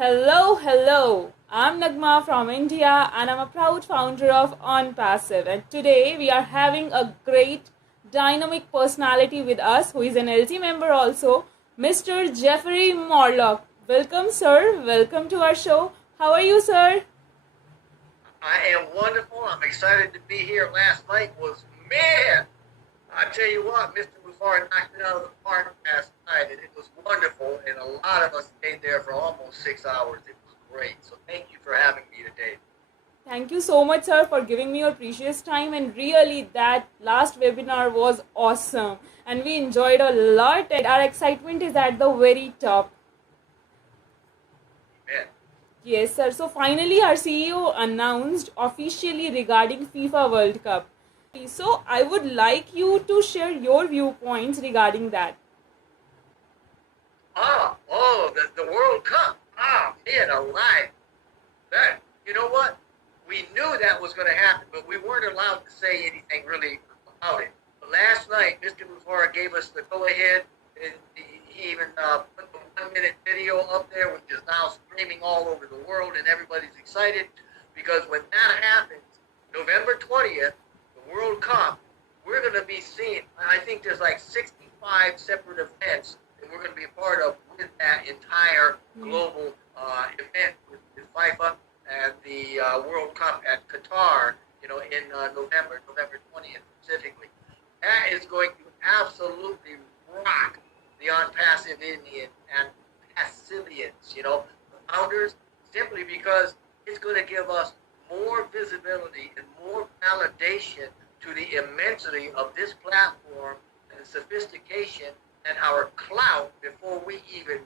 Hello, hello. I'm Nagma from India and I'm a proud founder of ONPASSIVE. And today we are having a great dynamic personality with us who is an LT member also, Mr. Jeffrey Morlock. Welcome, sir. Welcome to our show. How are you, sir? I am wonderful. I'm excited to be here. Last night was, man, I tell you what, Mr. Muffar knocked it out of the park last night, and it was wonderful, and a lot of us stayed there for almost 6 hours. It was great. So thank you for having me today. Thank you so much, sir, for giving me your precious time. And really, that last webinar was awesome. And we enjoyed a lot, and our excitement is at the very top. Amen. Yes, sir. So finally, our CEO announced officially regarding FIFA World Cup. So I would like you to share your viewpoints regarding that. The World Cup. Man, alive. That, you know what? We knew that was going to happen, but we weren't allowed to say anything really about it. But last night, Mr. Muffar gave us the go-ahead, and he even put the 1-minute video up there, which is now streaming all over the world, and everybody's excited, because when that happens, November 20th, the World Cup, we're going to be seeing, I think there's like 65 separate events that we're going to be a part of with that entire global event with FIFA and the World Cup at Qatar, in November 20th specifically. That is going to absolutely rock the ONPASSIVE Indian and Passivians, the founders, simply because it's going to give us more visibility and more validation to the immensity of this platform and sophistication and our clout before we even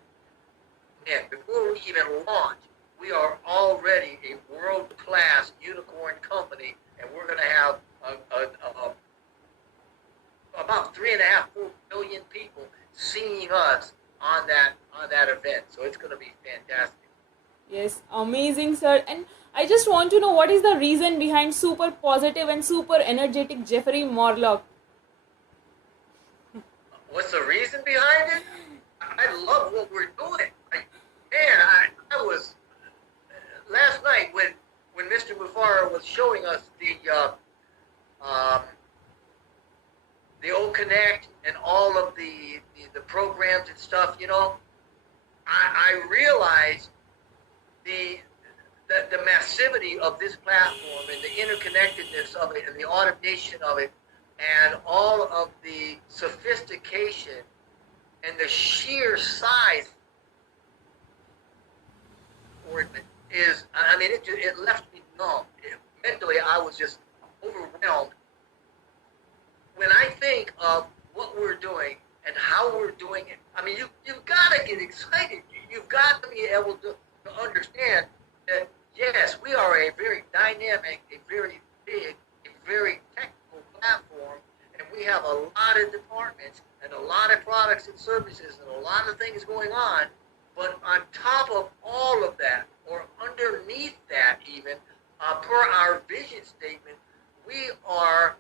launch. We are already a world-class unicorn company, and we're going to have about 3.5, 4 billion people seeing us on that event. So it's going to be fantastic. Yes, amazing, sir. And I just want to know, what is the reason behind super positive and super energetic Jeffrey Morlock? What's the reason behind it? I love what we're doing. I was last night when Mr. Muffar was showing us the O Connect and all of the programs and stuff. I realized the massivity of this platform and the interconnectedness of it and the automation of it and all of the sophistication and the sheer size for it is, it left me numb. Mentally, I was just overwhelmed. When I think of what we're doing and how we're doing it, you've got to get excited. You've got to be able to understand that, yes, we are a very dynamic, a very big, a very technical platform, and we have a lot of departments and a lot of products and services and a lot of things going on. But on top of all of that, or underneath that even, per our vision statement, we are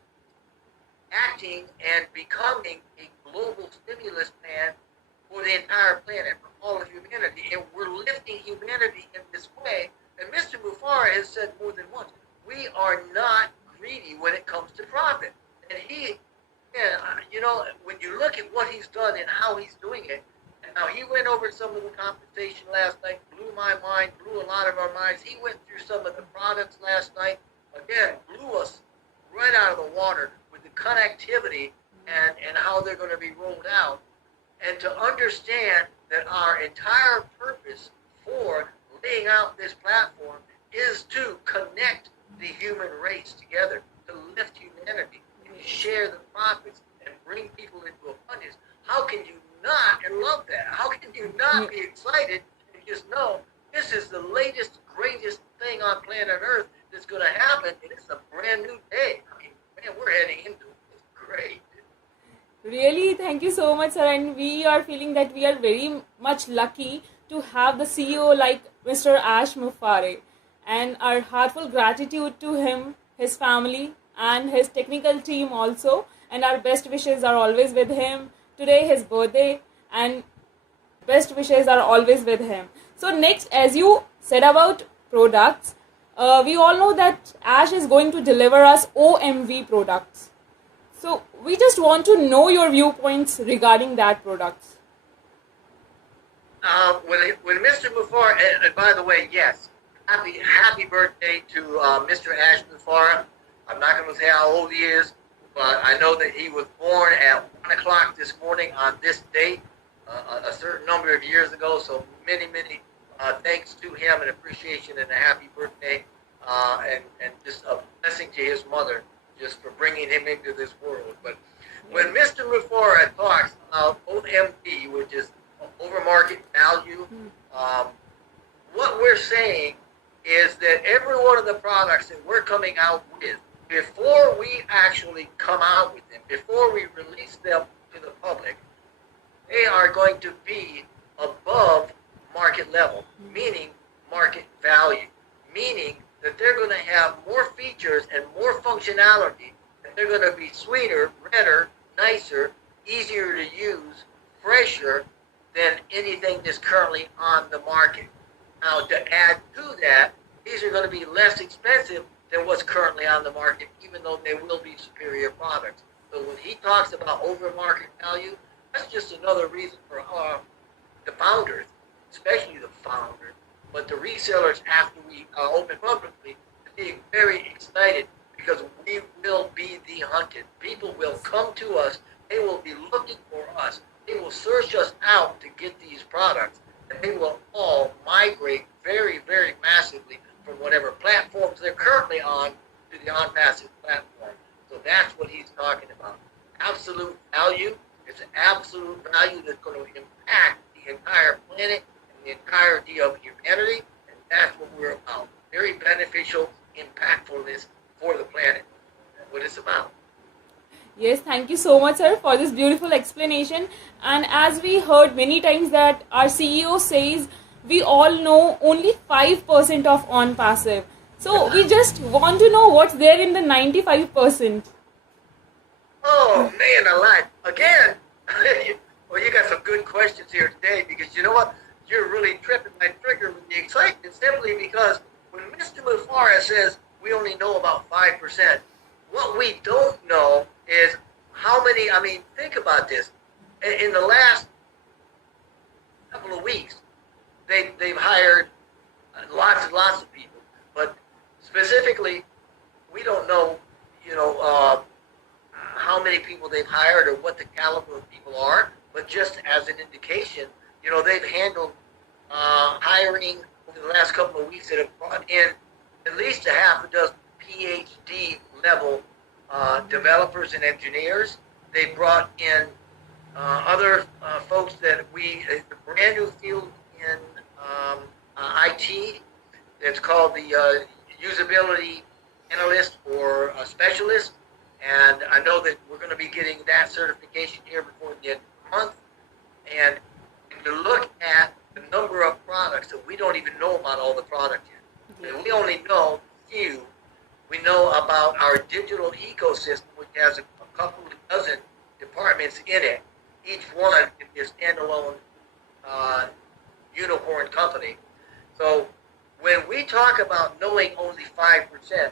acting and becoming a global stimulus plan for the entire planet, for all of humanity. And we're lifting humanity in this way. And Mr. Muffar has said more than once, we are not greedy when it comes to profit. And when you look at what he's done and how he's doing it, and now he went over some of the compensation last night, blew my mind, blew a lot of our minds. He went through some of the products last night, again, blew us right out of the water with the connectivity and how they're going to be rolled out. And to understand that our entire purpose for laying out this platform is to connect the human race together, to lift humanity, and to share the profits and bring people into abundance. How can you not and love that? How can you not be excited and just know this is the latest, greatest thing on planet Earth that's going to happen, and it's a brand new day. We're heading into it. It's great. Really, thank you so much, sir. And we are feeling that we are very much lucky to have the CEO like Mr. Ash Muffar. And our heartfelt gratitude to him, his family, and his technical team also. And our best wishes are always with him. Today, his birthday, and best wishes are always with him. So next, as you said about products, we all know that Ash is going to deliver us OMV products. So we just want to know your viewpoints regarding that products. When Mr. Mufara, and by the way, yes, happy birthday to Mr. Ash Mufara. I'm not going to say how old he is, but I know that he was born at 1 o'clock this morning on this date, a certain number of years ago. So many thanks to him and appreciation and a happy birthday, and just a blessing to his mother just for bringing him into this world. But when Mr. Mufara talks about OMP, which is over market value, what we're saying is that every one of the products that we're coming out with, before we actually come out with them, before we release them to the public, they are going to be above market level, meaning market value, meaning that they're going to have more features and more functionality, and they're going to be sweeter, redder, nicer, easier to use, fresher than anything that's currently on the market. Now, to add to that, these are going to be less expensive than what's currently on the market, even though they will be superior products. So when he talks about over market value, that's just another reason for the founders, especially the founders, but the resellers after we open publicly, being very excited because we will be the hunted. People will come to us. They will be looking for us. They will search us out to get these products, and they will all migrate very massively from whatever platforms they're currently on to the ONPASSIVE platform. So that's what he's talking about. Absolute value. It's an absolute value that's going to impact the entire planet and the entirety of humanity, and that's what we're about. Very beneficial impactfulness for the planet. That's what it's about. Yes, thank you so much, sir, for this beautiful explanation. And as we heard many times that our CEO says we all know only 5% of ONPASSIVE. So we just want to know what's there in the 95%. Oh, man, alive. Again, well, you got some good questions here today because you know what? You're really tripping my trigger with the excitement simply because when Mr. Mufara says we only know about 5%, what we don't know is how many, I mean, think about this. In the last couple of weeks, they've hired lots and lots of people, but specifically, we don't know, how many people they've hired or what the caliber of people are, but just as an indication, they've handled hiring over the last couple of weeks that have brought in at least a half a dozen PhD level developers and engineers. They brought in other folks that the brand new field in IT. It's called the usability analyst or specialist. And I know that we're going to be getting that certification here before the end of the month. And if you look at the number of products that we don't even know about all the products yet. And we only know a few. We know about our digital ecosystem, which has a couple of dozen departments in it. Each one can be a standalone unicorn company. So when we talk about knowing only 5%,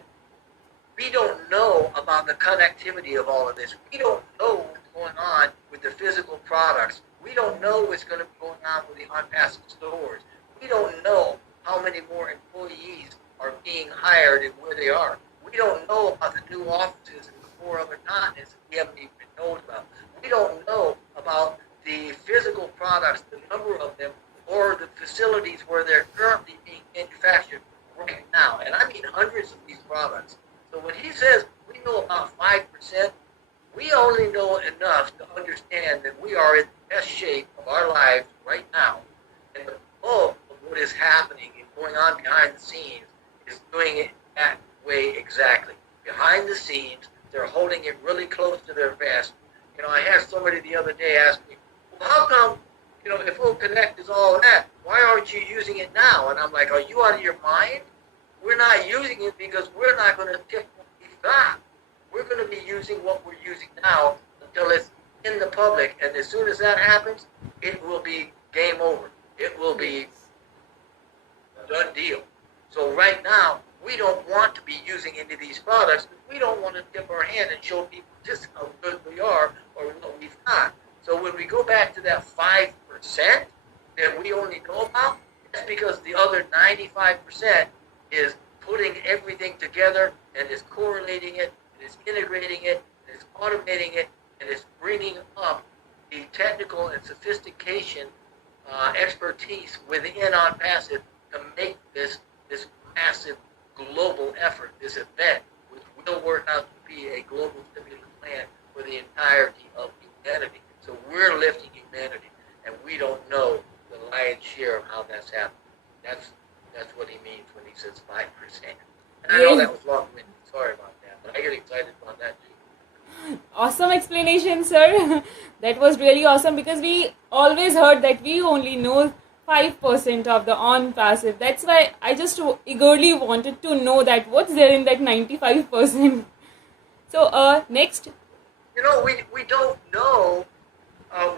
we don't know about the connectivity of all of this. We don't know what's going on with the physical products. We don't know what's going to be going on with the ONPASSIVE stores. We don't know how many more employees are being hired and where they are. We don't know about the new offices in the 4 other continents that we haven't even been told about. We don't know about the physical products, the number of them, or the facilities where they're currently being manufactured right now. And I mean hundreds of these products. So when he says we know about 5%, we only know enough to understand that we are in the best shape of our lives right now. And the bulk of what is happening and going on behind the scenes is doing it that way exactly. Behind the scenes, they're holding it really close to their vest. I had somebody the other day ask me, well, how come, if Full Connect is all that, why aren't you using it now? And I'm like, are you out of your mind? We're not using it because we're not going to pick what we've got. We're going to be using what we're using now until it's in the public. And as soon as that happens, it will be game over. It will be done deal. So right now, we don't want to be using any of these products. We don't want to tip our hand and show people just how good we are or what we've got. So when we go back to that 5% that we only know about, that's because the other 95% is putting everything together and is correlating it, and is integrating it, and is automating it, and is bringing up the technical and sophistication expertise within OnPassive to make this massive global effort, this event, which will work out to be a global stimulus plan for the entirety of humanity. So we're lifting humanity, and we don't know the lion's share of how that's happening. That's what he means when he says 5%. And I know that was long-winded. Sorry about that, but I get excited about that too. Awesome explanation, sir. That was really awesome, because we always heard that we only know 5% of the ONPASSIVE. That's why I just eagerly wanted to know that what's there in that 95%. So next. You know, we don't know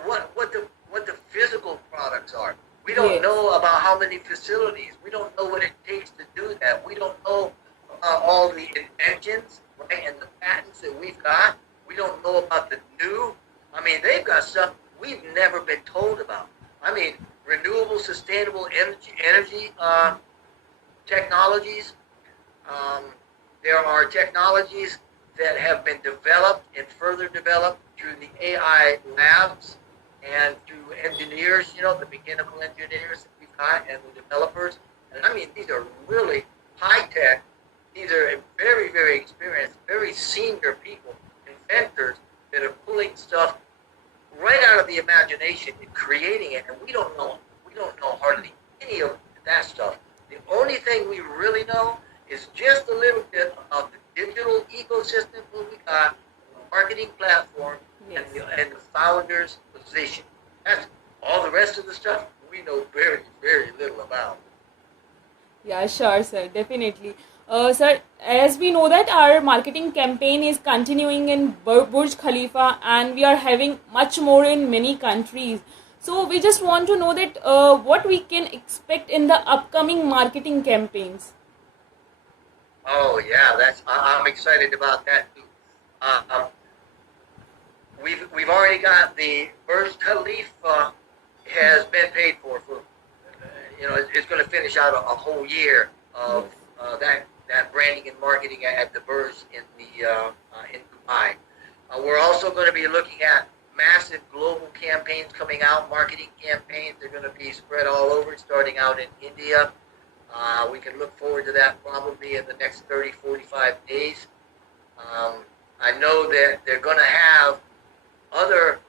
what the physical products are. We don't know about how many facilities. We don't know what it takes to do that. We don't know about all the inventions, right, and the patents that we've got. We don't know about the new. I mean, they've got stuff we've never been told about. I mean, renewable, sustainable energy technologies. There are technologies that have been developed and further developed through the AI labs and through engineers, you know, the mechanical engineers that we've got and the developers. And I mean, these are really high-tech. These are very, very experienced, very senior people, inventors that are pulling stuff right out of the imagination and creating it. And we don't know hardly any of that stuff. The only thing we really know is just a little bit of the digital ecosystem that we got, the marketing platform, and the founder's position. That's all. The rest of the stuff we know very, very little about. Yeah, sure, sir. Definitely. Sir, as we know that our marketing campaign is continuing in Burj Khalifa, and we are having much more in many countries. So we just want to know that what we can expect in the upcoming marketing campaigns. Oh yeah, I'm excited about that too. We've already got the Burj Khalifa has been paid for. You know, it's going to finish out a whole year of that branding and marketing at the Burj in Dubai. We're also going to be looking at massive global campaigns coming out, marketing campaigns. They're going to be spread all over, starting out in India. We can look forward to that probably in the next 30, 45 days. I know that they're going to have other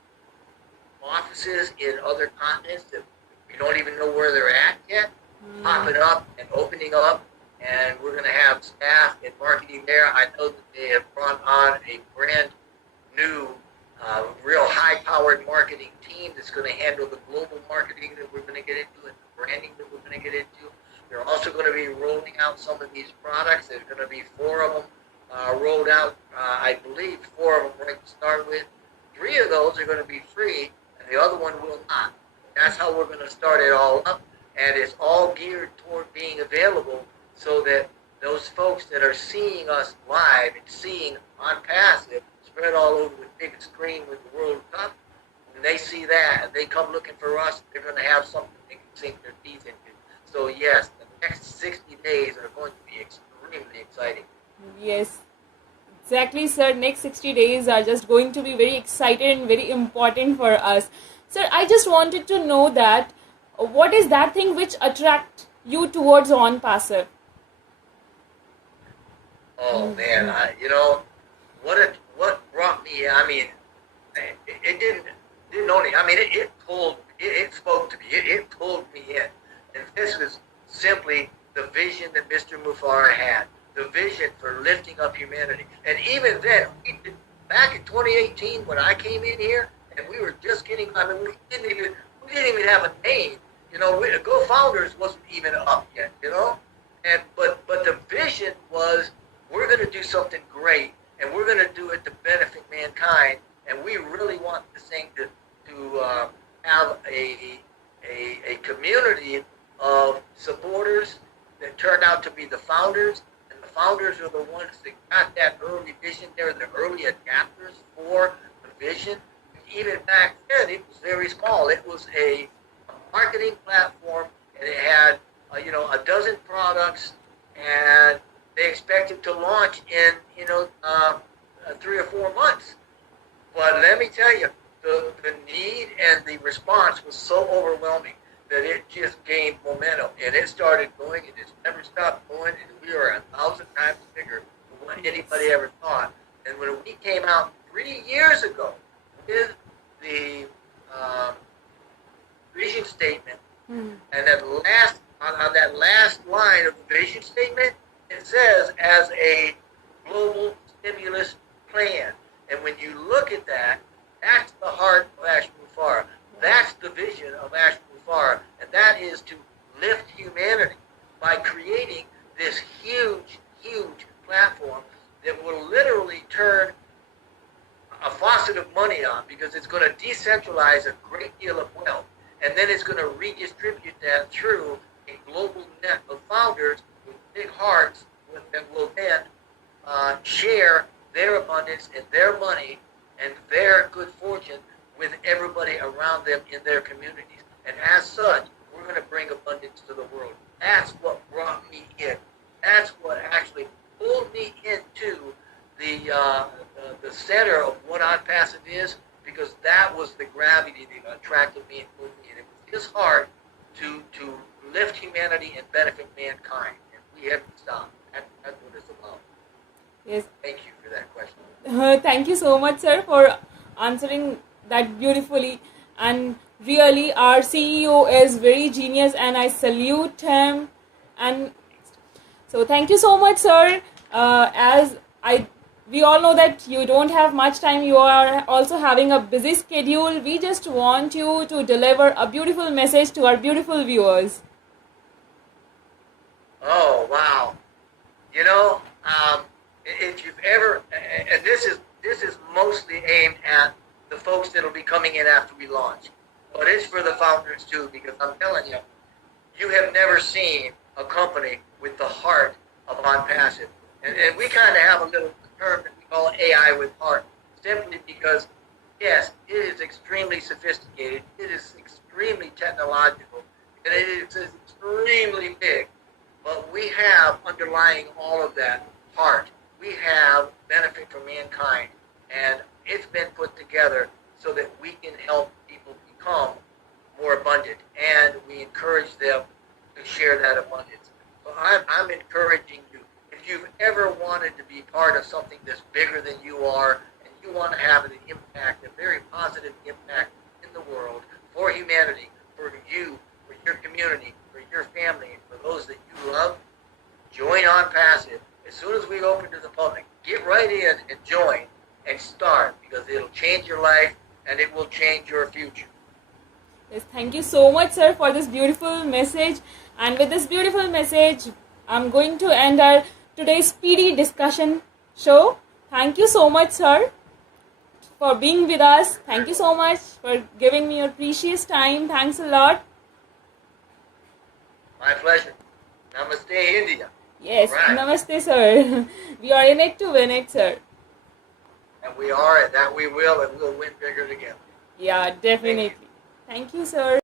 offices in other continents that we don't even know where they're at yet, popping up and opening up, and we're going to have staff and marketing there. I know that they have brought on a brand new, real high-powered marketing team that's going to handle the global marketing that we're going to get into and the branding that we're going to get into. They're also going to be rolling out some of these products. There's going to be 4 of them rolled out. I believe 4 of them right to start with. 3 of those are going to be free, and the other one will not. That's how we're going to start it all up, and it's all geared toward being available so that those folks that are seeing us live and seeing ONPASSIVE spread all over the big screen with the World Cup, when they see that and they come looking for us, they're going to have something they can sink their teeth into. So yes, the next 60 days are going to be extremely exciting. Yes, exactly, sir. Next 60 days are just going to be very exciting and very important for us. Sir, I just wanted to know that what is that thing which attracts you towards ONPASSIVE? Oh man, you know what brought me. I mean, it didn't only. I mean, it spoke to me. It pulled me in, and this was simply the vision that Mr. Mufar had. The vision for lifting up humanity. And even then, back in 2018, when I came in here, and we were just getting, I mean, we didn't even have a name. You know, Go Founders wasn't even up yet, you know? But the vision was, we're going to do something great, and we're going to do it to benefit mankind, and we really want this thing to have a community of supporters that turned out to be the founders, and the founders are the ones that got that early vision. They're the early adapters for the vision. Even back then, it was very small. It was a marketing platform, and it had a dozen products, and they expected to launch in 3 or 4 months. But let me tell you, the need and the response was so overwhelming that it just gained momentum, and it started going, and it's never stopped going, and we are 1,000 times bigger than what anybody ever thought. And when we came out 3 years ago with the vision statement, and that on that last line of the vision statement, it says as a global stimulus plan. And when you look at that, that's the heart of Ash Mufara. That's the vision of Ash Mufara, and that is to lift humanity by creating this huge, huge platform that will literally turn a faucet of money on, because it's going to decentralize a great deal of wealth, and then it's going to redistribute that through a global net of founders with big hearts that will then share their abundance and their money and their good fortune with everybody around them in their communities. And as such, we're going to bring abundance to the world. That's what brought me in. That's what actually pulled me into the center of what ONPASSIVE is, because that was the gravity that attracted me and pulled me in. It was his heart to lift humanity and benefit mankind. And we haven't stopped. That's what it's about. Yes. Thank you for that question. Thank you so much, sir, for answering that beautifully. And really, our CEO is very genius, and I salute him. And so, thank you so much, sir. We all know that you don't have much time. You are also having a busy schedule. We just want you to deliver a beautiful message to our beautiful viewers. Oh, wow. If you've ever, and this is mostly aimed at the folks that'll be coming in after we launch, but it's for the founders too, because I'm telling you, you have never seen a company with the heart of ONPASSIVE. And we kind of have a little term that we call AI with heart, simply because, yes, it is extremely sophisticated, it is extremely technological, and it is extremely big. But we have underlying all of that heart. We have benefit for mankind, and it's been put together so that we can help people become more abundant, and we encourage them to share that abundance. So I'm encouraging you, if you've ever wanted to be part of something that's bigger than you are, and you want to have an impact, a very positive impact in the world, for humanity, for you, for your community, for your family, and for those that you love, join ONPASSIVE. As soon as we open to the public, get right in and join and start, because it'll change your life and it will change your future. Yes, thank you so much, sir, for this beautiful message. And with this beautiful message, I'm going to end our today's speedy discussion show. Thank you so much, sir, for being with us. Thank you so much for giving me your precious time. Thanks a lot. My pleasure. Namaste, India. Yes, right. Namaste, sir. We are in it to win it, sir. And we are, and that we will, and we'll win bigger together. Yeah, definitely. Thank you, sir.